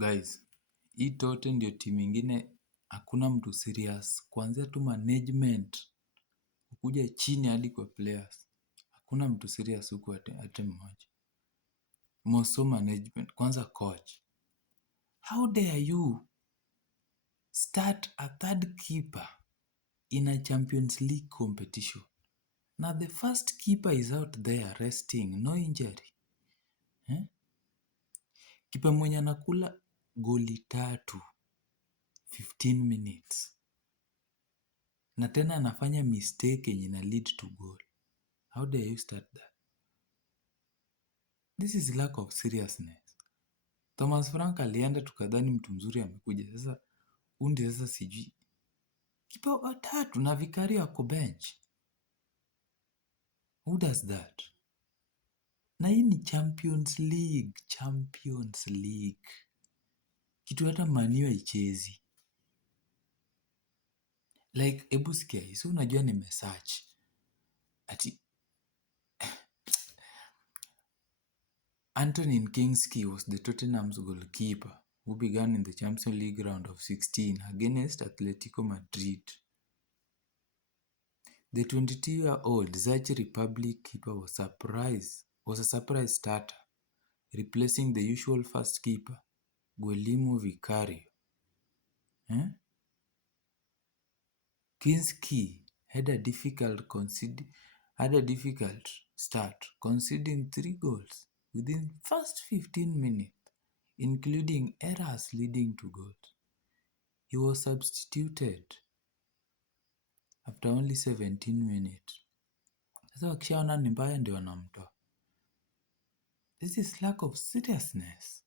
Guys, hii Tote ndio timu ingine hakuna mtu serious. Kuanzia tu management kukuja chini hadi kwa players. Hakuna mtu serious huku hata mmoja. Moso management, kwanza coach. How dare you start a third keeper in a Champions League competition? Now the first keeper is out there resting, no injury. Kipa mwenye anakula goli 3 15 minutes. Na tena anafanya mistake yenye ina lead to goal. How dare you start that? This is lack of seriousness. Thomas Frank alienda tukadhani mtu mzuri amekuja. Sasa undi sasa sijui. Kipa wa 3 na Vicario ako bench. Who does that? Na hii ni Champions League. Champions League. Kitu hata Man U haichezi. Like, ebu sikia hii. So unajua nimesearch. Ati Antonin Kingsley was the Tottenham's goalkeeper who began in the Champions League round of 16 against Atletico Madrid. The 22-year-old Czech Republic keeper was a surprise starter, replacing the usual first keeper, Guillermo Vicario. Kingsley had a difficult start, conceding 3 goals within first 15 minutes, including errors leading to goals. He was substituted after only 17 minutes. Sasa wakishaona ni mbaya ndio wanamtoa. This is lack of seriousness.